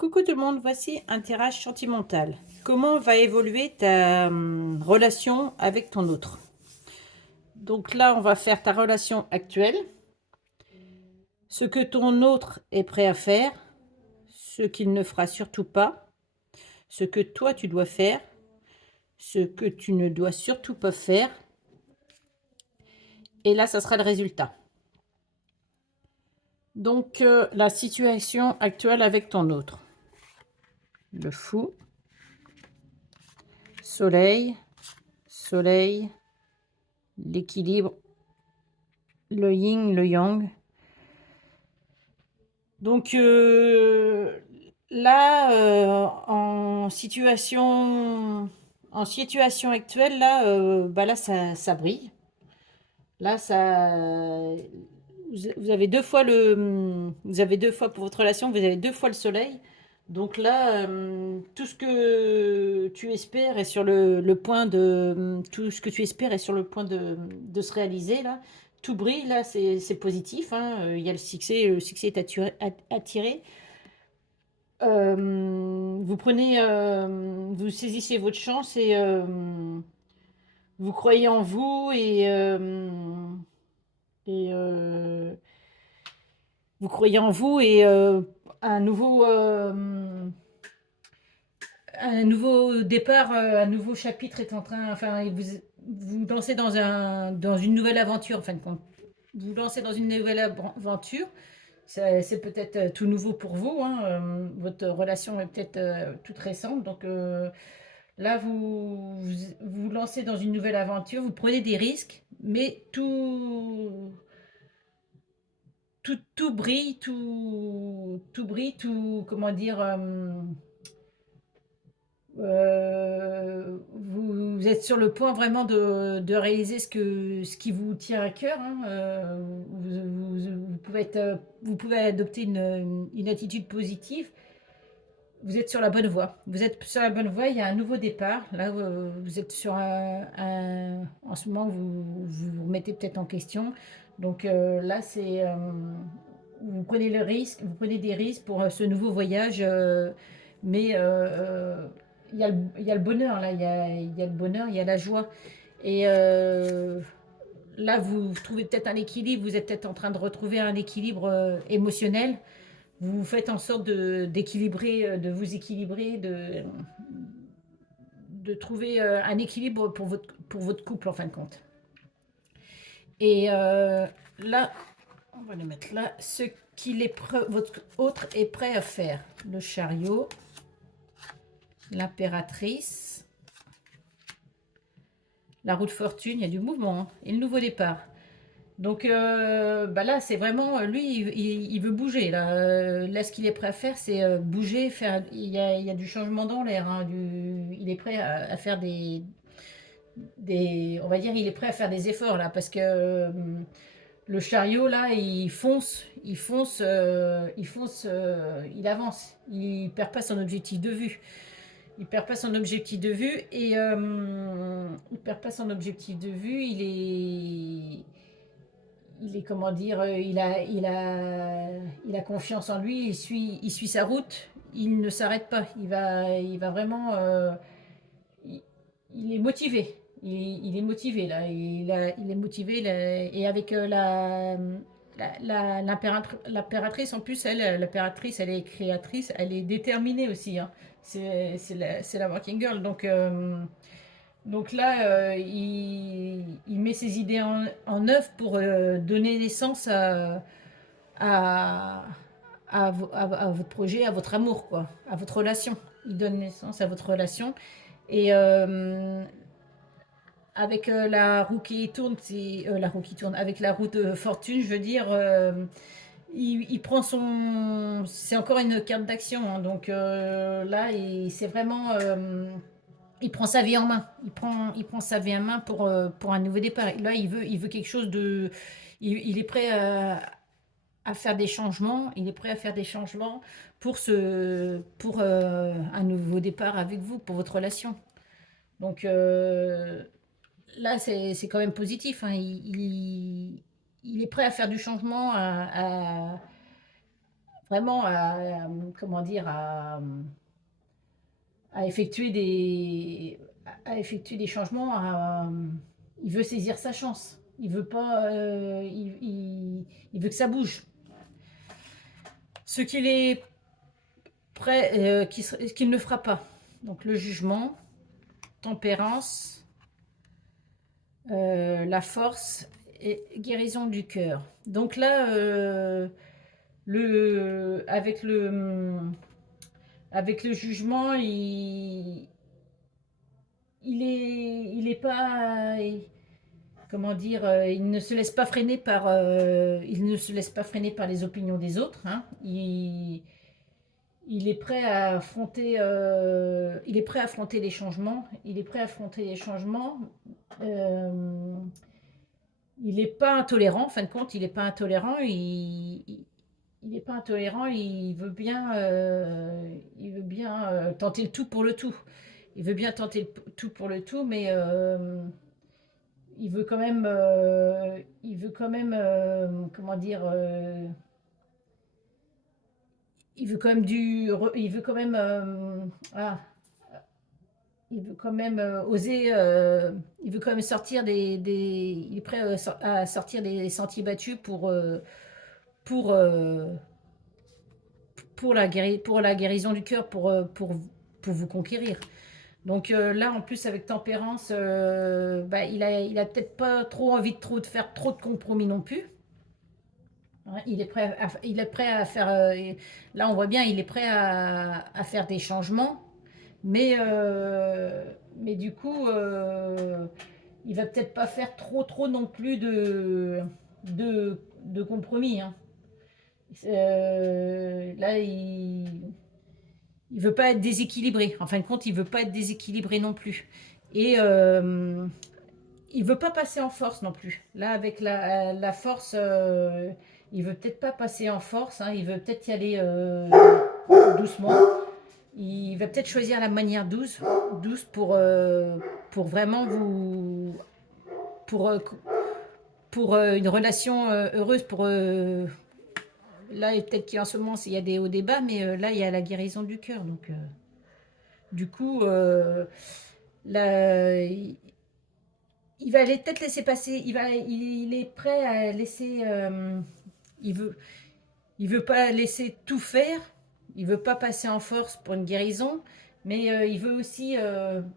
Coucou tout le monde, voici un tirage sentimental. Comment va évoluer ta relation avec ton autre? Donc là, on va faire ta relation actuelle, ce que ton autre est prêt à faire, ce qu'il ne fera surtout pas, ce que toi tu dois faire, ce que tu ne dois surtout pas faire. Et là, ça sera le résultat. Donc, la situation actuelle avec ton autre. Le fou, soleil, soleil, l'équilibre, le yin, le yang. Donc là, en situation actuelle, là, bah, là, ça brille. Là, ça vous avez 2 fois vous avez 2 fois pour votre relation, vous avez 2 fois le soleil. Donc là, tout ce que tu espères est sur le point de, tout ce que tu espères est sur le point de se réaliser là. Tout brille là, c'est positif, hein, il y a le succès est attiré. Vous saisissez votre chance et vous croyez en vous et vous croyez en vous et un nouveau, un nouveau départ, un nouveau chapitre est en train, enfin, vous lancez dans une nouvelle aventure, en fin de compte. Vous lancez dans une nouvelle aventure. C'est peut-être tout nouveau pour vous, hein, votre relation est peut-être toute récente. Donc là, vous lancez dans une nouvelle aventure, vous prenez des risques, mais tout brille, tout brille, tout, comment dire, vous êtes sur le point vraiment de réaliser ce qui vous tient à cœur, hein. Vous pouvez adopter une attitude positive. Vous êtes sur la bonne voie. Vous êtes sur la bonne voie. Il y a un nouveau départ. Là, vous êtes sur en ce moment, vous remettez peut-être en question. Donc là, vous prenez le risque, vous prenez des risques pour ce nouveau voyage. Mais il y a le bonheur, là. Il y a le bonheur, il y a la joie. Et là, vous trouvez peut-être un équilibre. Vous êtes peut-être en train de retrouver un équilibre émotionnel. Vous faites en sorte d'équilibrer, de vous équilibrer, de trouver un équilibre pour votre couple en fin de compte. Et là, on va le mettre là, ce votre autre est prêt à faire. Le chariot, l'impératrice, la roue de fortune, il y a du mouvement, hein, et le nouveau départ. Donc bah là, c'est vraiment, lui, il veut bouger. Là, là ce qu'il est prêt à faire, c'est bouger, faire. Il y a du changement dans l'air, hein, il est prêt à faire on va dire, il est prêt à faire des efforts là, parce que le chariot là, il avance, il perd pas son objectif de vue. Il perd pas son objectif de vue et il perd pas son objectif de vue. Il est comment dire, il a confiance en lui, il suit sa route, il ne s'arrête pas, il va vraiment, il, il est motivé, il est motivé là, il est motivé là, et avec l'impératrice en plus, l'impératrice, elle est créatrice, elle est déterminée aussi, hein. C'est la working girl, donc là, il met ses idées en œuvre pour donner naissance à, à votre projet, à votre amour, quoi, à votre relation. Il donne naissance à votre relation. Et avec la roue qui tourne, la roue qui tourne, avec la roue de fortune, je veux dire, il prend son. C'est encore une carte d'action, hein, donc là, c'est vraiment. Il prend sa vie en main. Il prend sa vie en main pour un nouveau départ. Là, il veut quelque chose de. Il est prêt à faire des changements. Il est prêt à faire des changements pour un nouveau départ avec vous, pour votre relation. Donc là, c'est quand même positif, hein. Il est prêt à faire du changement, vraiment comment dire, à effectuer des changements, il veut saisir sa chance. Il veut pas, il veut que ça bouge. Ce qu'il est prêt, qu'il ne fera pas. Donc le jugement, tempérance, la force et guérison du cœur. Donc là, avec le jugement, il est pas, comment dire, il ne se laisse pas freiner par, les opinions des autres, hein. Il est prêt à affronter, les changements. Il est prêt à affronter les changements. Euh, il n'est pas intolérant, en fin de compte, il n'est pas intolérant. Il n'est pas intolérant. Il veut bien tenter le tout pour le tout. Il veut bien tenter le tout pour le tout, mais comment dire, il veut quand même, il veut quand même oser, il veut quand même sortir il est prêt à sortir des sentiers battus pour, euh, pour la guérison du cœur, pour vous conquérir. Donc là, en plus, avec tempérance, bah, il a peut-être pas trop envie de faire trop de compromis non plus. Hein. Il est prêt à faire. Là, on voit bien, il est prêt à faire des changements, mais du coup, il va peut-être pas faire trop non plus de compromis. Hein. Là, il veut pas être déséquilibré. En fin de compte, il veut pas être déséquilibré non plus. Et il veut pas passer en force non plus. Là, avec la force, il veut peut-être pas passer en force. Hein. Il veut peut-être y aller doucement. Il va peut-être choisir la manière douce pour vraiment pour, euh, pour une relation heureuse. Là, peut-être qu'en ce moment, il y a des hauts débats, mais là, il y a la guérison du cœur. Donc, du coup, là, il va peut-être laisser passer. Il est prêt à laisser. Il veut, il veut pas laisser tout faire. Il veut pas passer en force pour une guérison, mais il veut aussi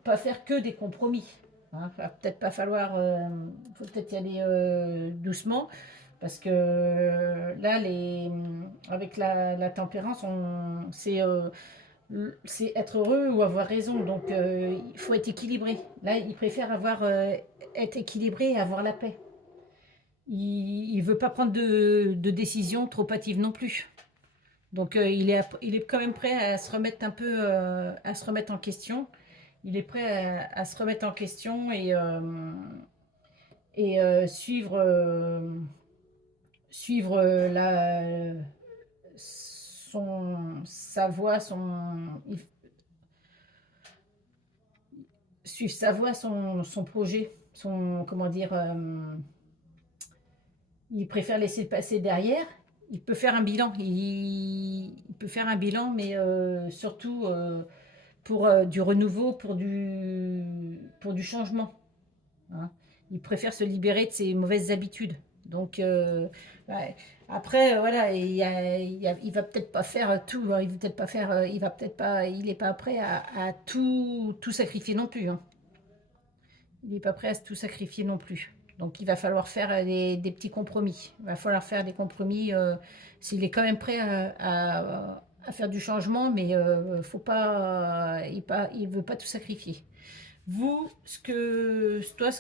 pas faire que des compromis. Hein. Peut-être pas falloir. Faut peut-être y aller doucement. Parce que là, avec la tempérance, c'est être heureux ou avoir raison. Donc, il faut être équilibré. Là, il préfère être équilibré et avoir la paix. Il ne veut pas prendre de décision trop hâtive non plus. Donc, il est quand même prêt à se remettre un peu, à se remettre en question. Il est prêt à se remettre en question et suivre sa voie, suivre sa voie, son projet, comment dire, il préfère laisser le passé derrière. Il peut faire un bilan, il peut faire un bilan, mais surtout pour du renouveau, pour du changement. Hein. Il préfère se libérer de ses mauvaises habitudes. Donc, ouais. Après, voilà, il va peut-être pas faire tout. Hein. Il va peut-être pas faire, il va peut-être pas, il n'est pas prêt à tout sacrifier non plus. Hein. Il n'est pas prêt à tout sacrifier non plus. Donc, il va falloir faire des petits compromis. Il va falloir faire des compromis. S'il est quand même prêt à faire du changement, mais faut pas, il veut pas tout sacrifier. Toi, ce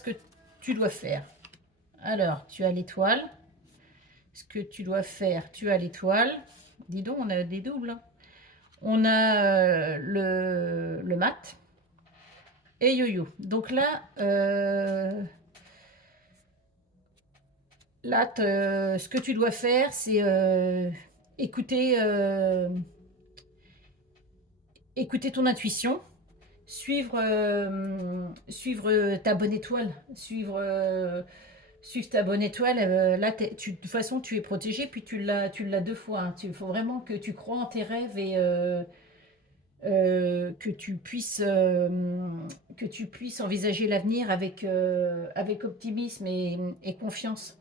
que tu dois faire. Alors, tu as l'étoile. Ce que tu dois faire, tu as l'étoile. Dis donc, on a des doubles. Hein. On a le mat et yo-yo. Donc là, ce que tu dois faire, c'est écouter, écouter ton intuition, suivre ta bonne étoile, suive ta bonne étoile. Là, de toute façon, tu es protégé, puis tu l'as deux fois. Hein. Il faut vraiment que tu crois en tes rêves et que tu puisses envisager l'avenir avec optimisme et confiance.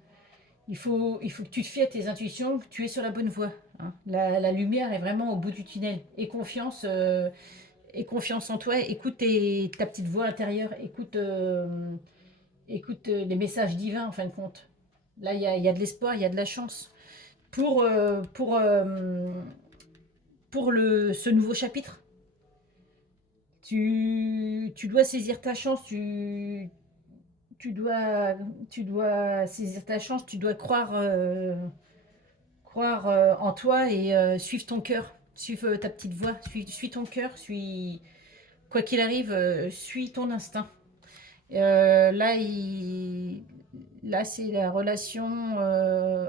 Il faut que tu te fies à tes intuitions, que tu es sur la bonne voie. Hein. La lumière est vraiment au bout du tunnel. Et confiance en toi. Écoute ta petite voix intérieure. Écoute les messages divins, en fin de compte. Là, il y a de l'espoir, il y a de la chance. Pour, euh, pour, euh, ce nouveau chapitre, tu dois saisir ta chance. Tu dois, tu dois saisir ta chance. Tu dois croire en toi et suivre ton cœur. Suivre ta petite voix. Suis ton cœur. Quoi qu'il arrive, suis ton instinct. Là, là c'est la relation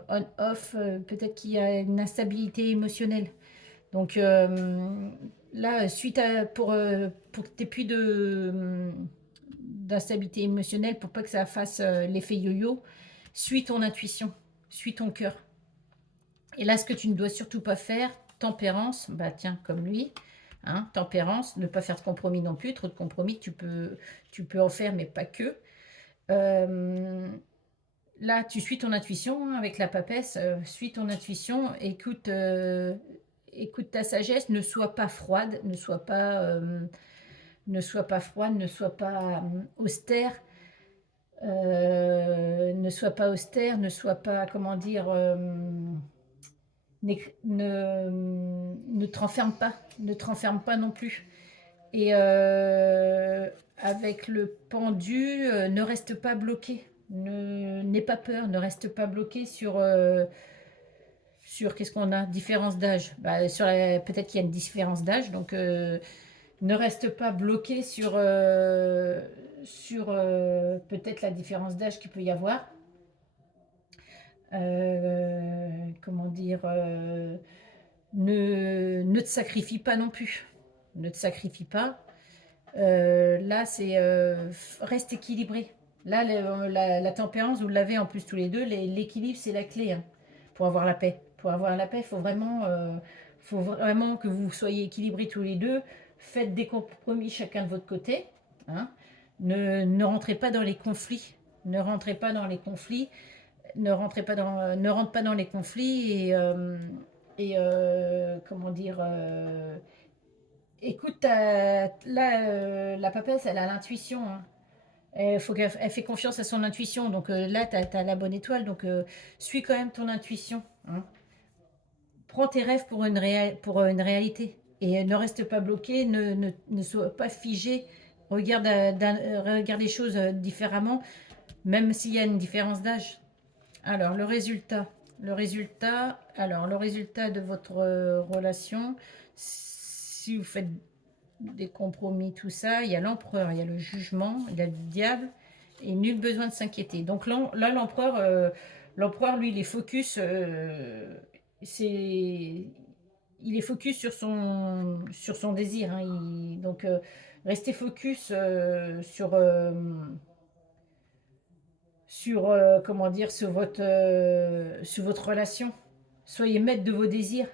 on-off. Peut-être qu'il y a une instabilité émotionnelle. Donc là, pour que tu n'aies plus d'instabilité émotionnelle, pour pas que ça fasse l'effet yo-yo, suis ton intuition, suis ton cœur. Et là, ce que tu ne dois surtout pas faire, tempérance, bah tiens, comme lui, hein, tempérance, ne pas faire de compromis non plus. Trop de compromis, tu peux en faire, mais pas que. Euh, Là, tu suis ton intuition hein, avec la papesse, suis ton intuition, écoute ta sagesse, ne sois pas froide, ne sois pas austère, ne sois pas, comment dire, ne te renferme pas, ne te renferme pas non plus. Et avec le pendu, ne reste pas bloqué. N'aie pas peur, ne reste pas bloqué sur qu'est-ce qu'on a, différence d'âge. Bah, peut-être qu'il y a une différence d'âge, donc ne reste pas bloqué sur peut-être la différence d'âge qu'il peut y avoir. Comment dire, ne te sacrifie pas non plus. Ne te sacrifie pas. Là, c'est reste équilibré. Là, la tempérance, vous l'avez en plus tous les deux. L'équilibre, c'est la clé hein, pour avoir la paix. Pour avoir la paix, faut vraiment que vous soyez équilibrés tous les deux. Faites des compromis chacun de votre côté. Hein. Ne rentrez pas dans les conflits. Ne rentrez pas dans les conflits. Ne rentre pas dans les conflits comment dire. Écoute, là, la papesse, elle a l'intuition. Hein. Elle fait confiance à son intuition. Donc là, tu as la bonne étoile. Donc suis quand même ton intuition. Hein. Prends tes rêves pour une réalité. Et ne reste pas bloqué, ne sois pas figé. Regarde les choses différemment, même s'il y a une différence d'âge. Alors, le résultat de votre relation, si vous faites des compromis, tout ça, il y a l'empereur, il y a le jugement, il y a le diable, et nul besoin de s'inquiéter. Donc là, l'empereur, lui, il est focus, il est focus sur son désir. Hein, donc, restez focus comment dire, sur votre relation. Soyez maître de vos désirs.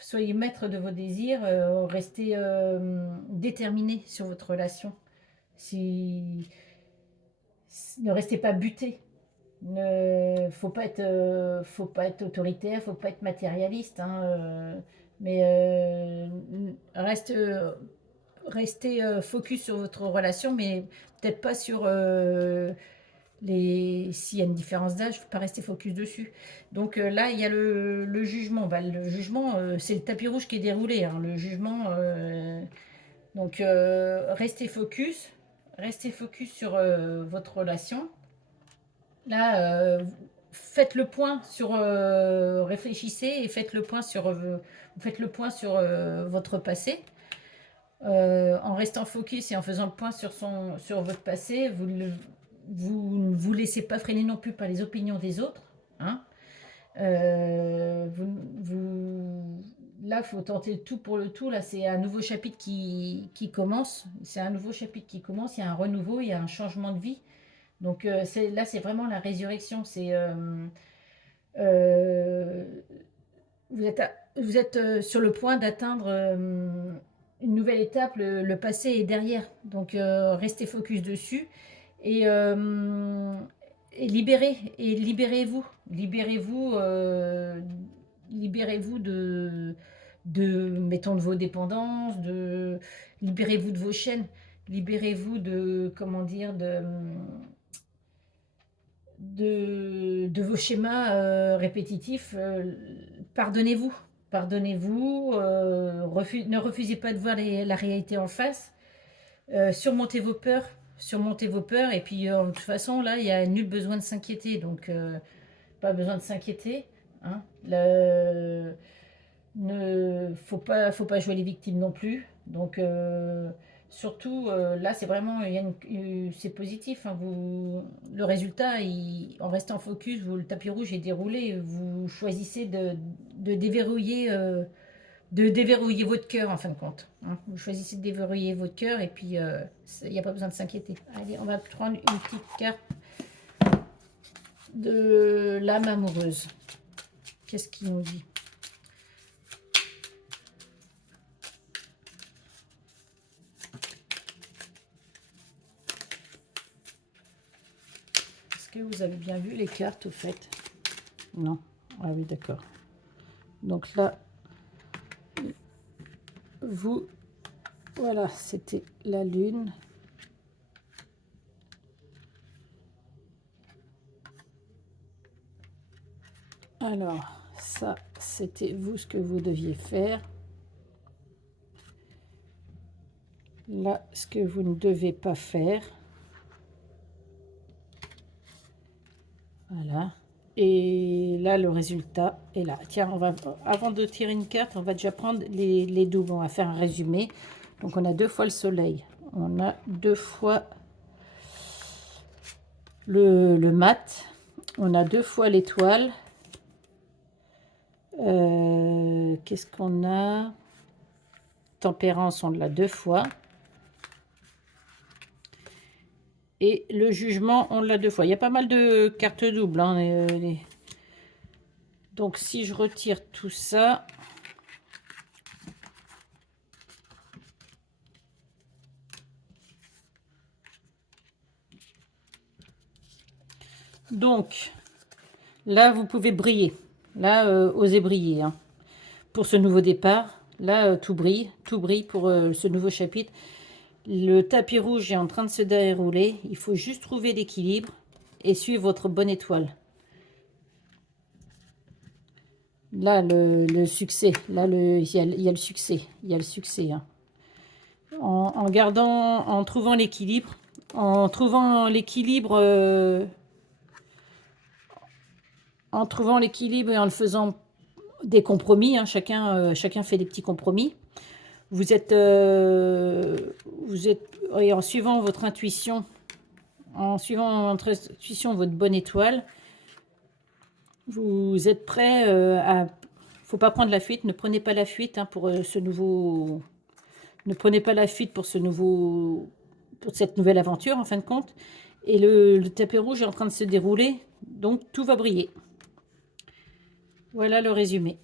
Soyez maître de vos désirs. Restez déterminé sur votre relation. Si, ne restez pas buté. Faut pas être autoritaire, faut pas être matérialiste. Hein, mais restez focus sur votre relation, mais peut-être pas sur s'il y a une différence d'âge, il ne faut pas rester focus dessus. Donc là, il y a le jugement. Bah, le jugement, c'est le tapis rouge qui est déroulé. Hein, le jugement. Donc restez focus sur votre relation. Là, faites le point sur, réfléchissez et faites le point sur votre passé. En restant focus et en faisant le point sur votre passé, vous ne vous laissez pas freiner non plus par les opinions des autres. Hein. Là, il faut tenter le tout pour le tout. Là, c'est un nouveau chapitre qui commence. C'est un nouveau chapitre qui commence. Il y a un renouveau, il y a un changement de vie. Donc là, c'est vraiment la résurrection. C'est euh, vous êtes sur le point d'atteindre une nouvelle étape. Le passé est derrière. Donc restez focus dessus et, euh, et libérez-vous. Libérez-vous, libérez-vous mettons, de vos dépendances, libérez-vous de vos chaînes, libérez-vous de, comment dire, de vos schémas répétitifs. Pardonnez-vous. Pardonnez-vous. Ne refusez pas de voir la réalité en face. Surmontez vos peurs. Surmontez vos peurs. Et puis, de toute façon, là, il n'y a nul besoin de s'inquiéter. Donc, pas besoin de s'inquiéter. Hein. Faut pas jouer les victimes non plus. Donc, surtout, là, c'est vraiment, c'est positif. Hein, le résultat, en restant focus, le tapis rouge est déroulé. Vous choisissez de déverrouiller votre cœur, en fin de compte. Hein. Vous choisissez de déverrouiller votre cœur et puis, il n'y a pas besoin de s'inquiéter. Allez, on va prendre une petite carte de l'âme amoureuse. Qu'est-ce qu'il nous dit? Est-ce que vous avez bien vu les cartes au fait? Non. Ah oui, d'accord. Donc là, voilà, c'était la lune. Alors, ça, c'était vous, ce que vous deviez faire. Là, ce que vous ne devez pas faire. Voilà. Et là, le résultat est là. Tiens, avant de tirer une carte, on va déjà prendre les doubles. On va faire un résumé. Donc, on a 2 fois le soleil. On a 2 fois le mat. On a 2 fois l'étoile. Qu'est-ce qu'on a? Tempérance, on l'a 2 fois. Et le jugement, on l'a 2 fois. Il y a pas mal de cartes doubles. Hein, Donc, si je retire tout ça... Donc, là, vous pouvez briller. Là, osez briller. Hein. Pour ce nouveau départ, là, tout brille pour ce nouveau chapitre. Le tapis rouge est en train de se dérouler. Il faut juste trouver l'équilibre et suivre votre bonne étoile. Là, le succès. Là, il y a le succès. Il y a le succès. Hein. En trouvant l'équilibre. En trouvant l'équilibre... en trouvant l'équilibre et en le faisant des compromis. Hein, chacun fait des petits compromis. Vous êtes et en suivant votre intuition, votre bonne étoile, vous êtes prêt à... Faut pas prendre la fuite, ne prenez pas la fuite hein, pour ce nouveau... Ne prenez pas la fuite pour ce nouveau... pour cette nouvelle aventure, en fin de compte. Et le tapis rouge est en train de se dérouler, donc tout va briller. Voilà le résumé.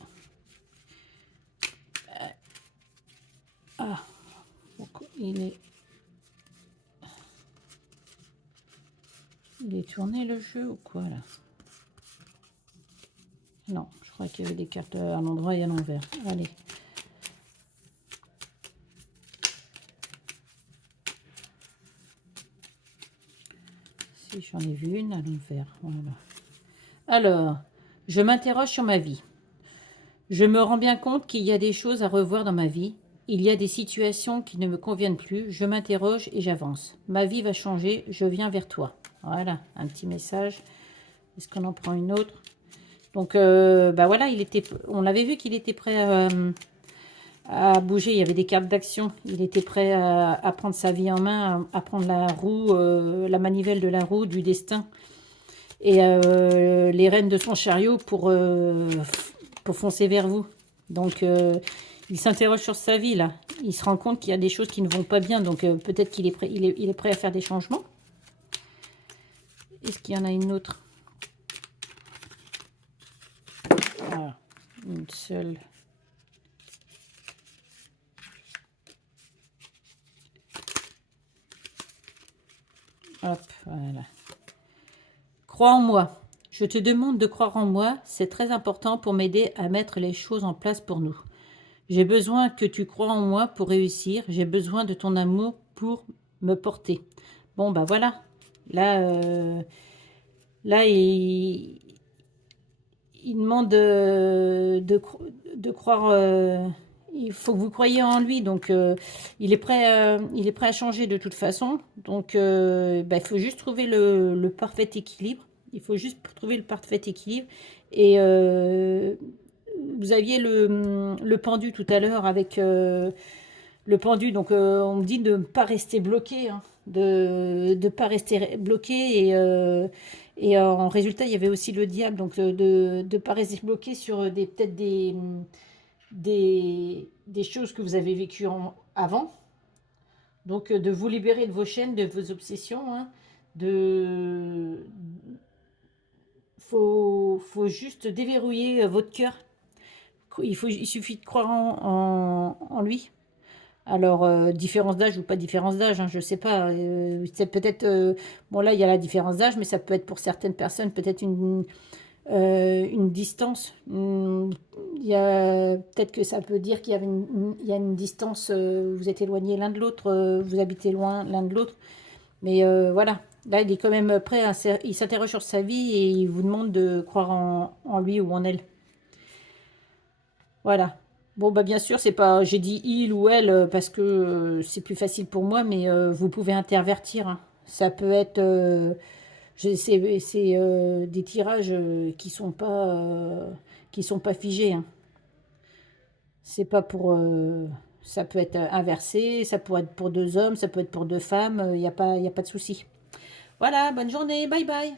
Ah, il est tourné le jeu ou quoi là? Non, je crois qu'il y avait des cartes à l'endroit et à l'envers. Allez. Si j'en ai vu une à l'envers. Voilà. Alors, je m'interroge sur ma vie. Je me rends bien compte qu'il y a des choses à revoir dans ma vie. Il y a des situations qui ne me conviennent plus. Je m'interroge et j'avance. Ma vie va changer. Je viens vers toi. Voilà, un petit message. Est-ce qu'on en prend une autre? Donc, bah voilà, on avait vu qu'il était prêt à bouger. Il y avait des cartes d'action. Il était prêt à prendre sa vie en main, à prendre la roue, la manivelle de la roue du destin et les rênes de son chariot pour foncer vers vous. Donc, il s'interroge sur sa vie, là. Il se rend compte qu'il y a des choses qui ne vont pas bien. Donc, peut-être qu'il est prêt, il est prêt à faire des changements. Est-ce qu'il y en a une autre? Voilà, une seule. Hop, voilà. Crois en moi. Je te demande de croire en moi. C'est très important pour m'aider à mettre les choses en place pour nous. J'ai besoin que tu crois en moi pour réussir. J'ai besoin de ton amour pour me porter. Bon, bah voilà. Là, là il demande de croire. Il faut que vous croyiez en lui. Donc, il est prêt à changer de toute façon. Donc, bah, il faut juste trouver le parfait équilibre. Il faut juste trouver le parfait équilibre. Et vous aviez le pendu tout à l'heure avec le pendu. Donc, on me dit de ne pas rester bloqué, hein, de ne pas rester bloqué. Et en résultat, il y avait aussi le diable. Donc, de ne pas rester bloqué sur peut-être des choses que vous avez vécues avant. Donc, de vous libérer de vos chaînes, de vos obsessions. Hein, faut juste déverrouiller votre cœur. Il suffit de croire en lui. Alors, différence d'âge ou pas différence d'âge, hein, je ne sais pas. C'est peut-être... bon, là, il y a la différence d'âge, mais ça peut être pour certaines personnes, peut-être une distance. Il y a peut-être que ça peut dire qu'il y a il y a une distance, vous êtes éloignés l'un de l'autre, vous habitez loin l'un de l'autre. Mais voilà, là, il est quand même prêt il s'interroge sur sa vie et il vous demande de croire en lui ou en elle. Voilà. Bon, bah bien sûr, c'est pas, j'ai dit il ou elle parce que c'est plus facile pour moi, mais vous pouvez intervertir. Hein. Ça peut être, c'est des tirages qui sont pas figés. Hein. C'est pas pour, ça peut être inversé, ça peut être pour deux hommes, ça peut être pour deux femmes. Il y a pas de souci. Voilà, bonne journée, bye bye.